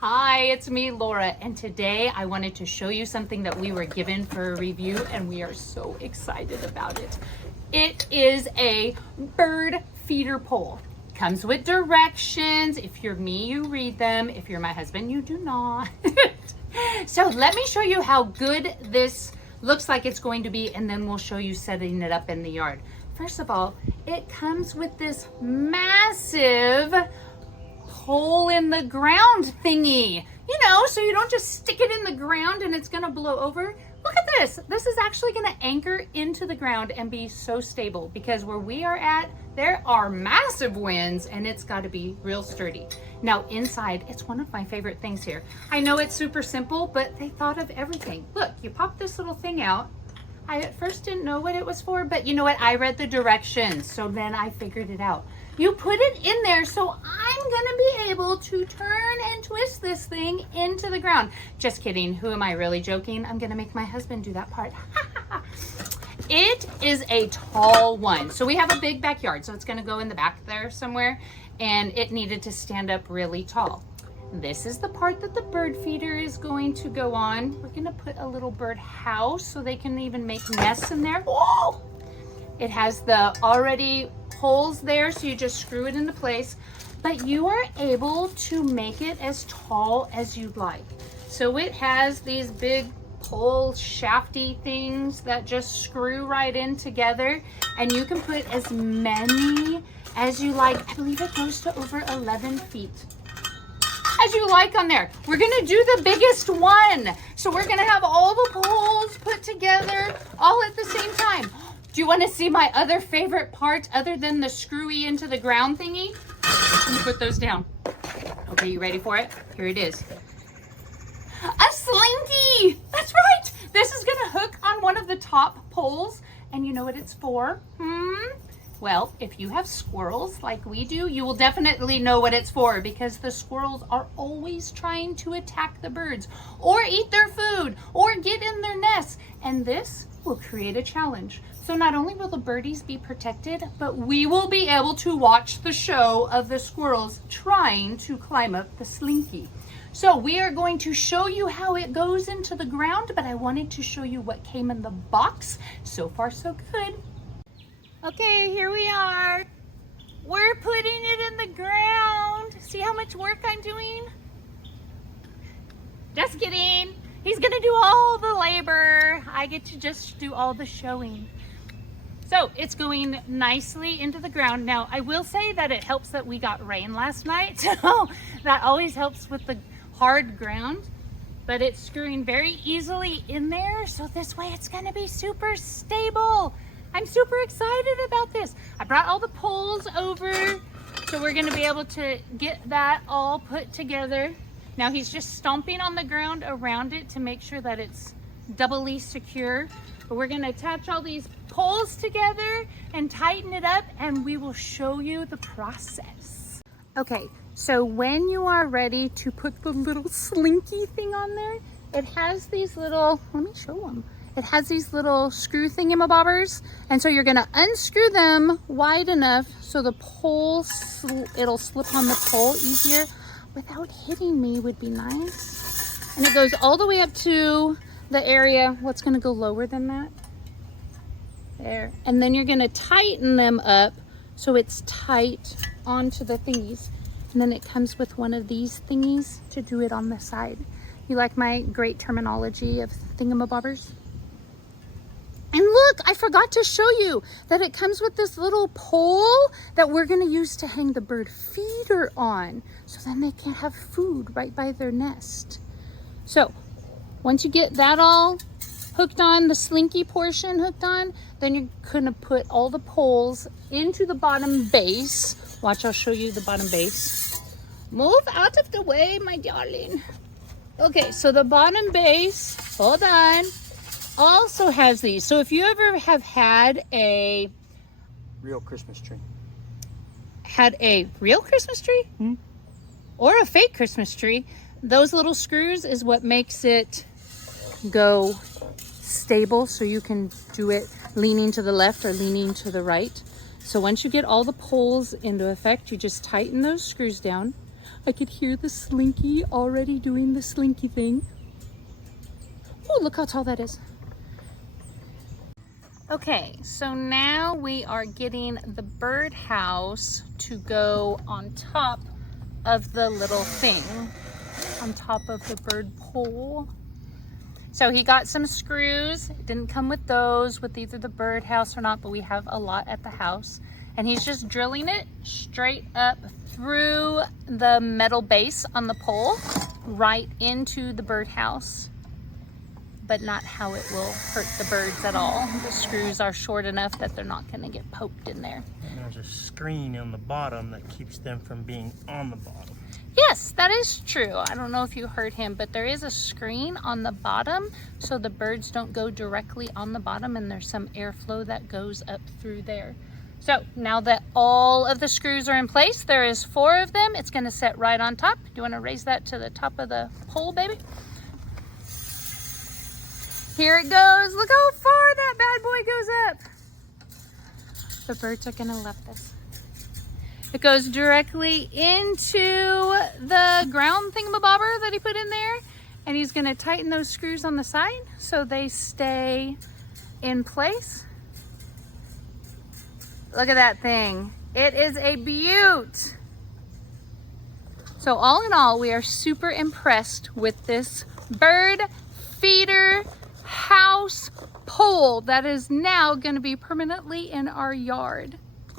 Hi, it's me, Laura, and today I wanted to show you something that we were given for a review and we are so excited about it. It is a bird feeder pole. Comes with directions. If you're me, you read them. If you're my husband, you do not. So let me show you how good this looks like it's going to be, and then we'll show you setting it up in the yard. First of all, it comes with this massive hole in the ground thingy, so you don't just stick it in the ground and it's gonna blow over. Look at this. This is actually gonna anchor into the ground and be so stable, because where we are at, there are massive winds and it's got to be real sturdy. Now inside, it's one of my favorite things here. I know it's super simple, but they thought of everything. Look, you pop this little thing out. I at first didn't know what it was for, but you know what? I read the directions, so then I figured it out. You put it in there, so I'm gonna be able to turn and twist this thing into the ground. Just kidding, who am I really joking? I'm gonna make my husband do that part. It is a tall one. So we have a big backyard, so it's gonna go in the back there somewhere, and it needed to stand up really tall. This is the part that the bird feeder is going to go on. We're gonna put a little bird house so they can even make nests in there. Whoa! It has the already holes there, so you just screw it into place, but you are able to make it as tall as you'd like. So it has these big pole shafty things that just screw right in together, and you can put as many as you like. I believe it goes to over 11 feet. As you like on there. We're gonna do the biggest one. So we're gonna have all the poles put together all at the same time. Do you want to see my other favorite part other than the screwy into the ground thingy? Let me put those down. Okay, you ready for it? Here it is. A slinky! That's right! This is gonna hook on one of the top poles, and you know what it's for? Well, if you have squirrels like we do, you will definitely know what it's for, because the squirrels are always trying to attack the birds or eat their food or get in their nests, and this will create a challenge. So not only will the birdies be protected, but we will be able to watch the show of the squirrels trying to climb up the slinky. So we are going to show you how it goes into the ground, but I wanted to show you what came in the box. So far, so good. Okay, here we are. We're putting it in the ground. See how much work I'm doing? Just kidding. He's gonna do all the labor. I get to just do all the showing. So it's going nicely into the ground. Now, I will say that it helps that we got rain last night. So that always helps with the hard ground, but it's screwing very easily in there. So this way it's gonna be super stable. I'm super excited about this. I brought all the poles over, so we're gonna be able to get that all put together. Now he's just stomping on the ground around it to make sure that it's doubly secure. But we're gonna attach all these poles together and tighten it up, and we will show you the process. Okay, so when you are ready to put the little slinky thing on there, it has these little, let me show them. It has these little screw thingamabobbers, and so you're gonna unscrew them wide enough so the pole, it'll slip on the pole easier without hitting me would be nice. And it goes all the way up to the area, what's gonna go lower than that? There. And then you're gonna tighten them up so it's tight onto the thingies. And then it comes with one of these thingies to do it on the side. You like my great terminology of thingamabobbers? And look, I forgot to show you that it comes with this little pole that we're gonna use to hang the bird feeder on, so then they can have food right by their nest. So once you get that all hooked on, the slinky portion hooked on, then you're gonna put all the poles into the bottom base. Watch, I'll show you the bottom base. Move out of the way, my darling. Okay, so the bottom base, hold on, also has these. So if you ever have had a real Christmas tree, or a fake Christmas tree, those little screws is what makes it go stable, so you can do it leaning to the left or leaning to the right. So once you get all the poles into effect, you just tighten those screws down. I could hear the slinky already doing the slinky thing. Oh, look how tall that is. Okay, so now we are getting the birdhouse to go on top of the little thing, on top of the bird pole. So he got some screws. It didn't come with those, with either the birdhouse or not, but we have a lot at the house. And he's just drilling it straight up through the metal base on the pole, right into the birdhouse. But not how it will hurt the birds at all. The screws are short enough that they're not gonna get poked in there. And there's a screen on the bottom that keeps them from being on the bottom. Yes, that is true. I don't know if you heard him, but there is a screen on the bottom so the birds don't go directly on the bottom, and there's some airflow that goes up through there. So now that all of the screws are in place, there is 4 of them. It's gonna sit right on top. Do you wanna raise that to the top of the pole, baby? Here it goes. Look how far that bad boy goes up. The birds are gonna love this. It goes directly into the ground thingamabobber that he put in there, and he's gonna tighten those screws on the side so they stay in place. Look at that thing. It is a beaut. So all in all, we are super impressed with this bird feeder house pole that is now going to be permanently in our yard.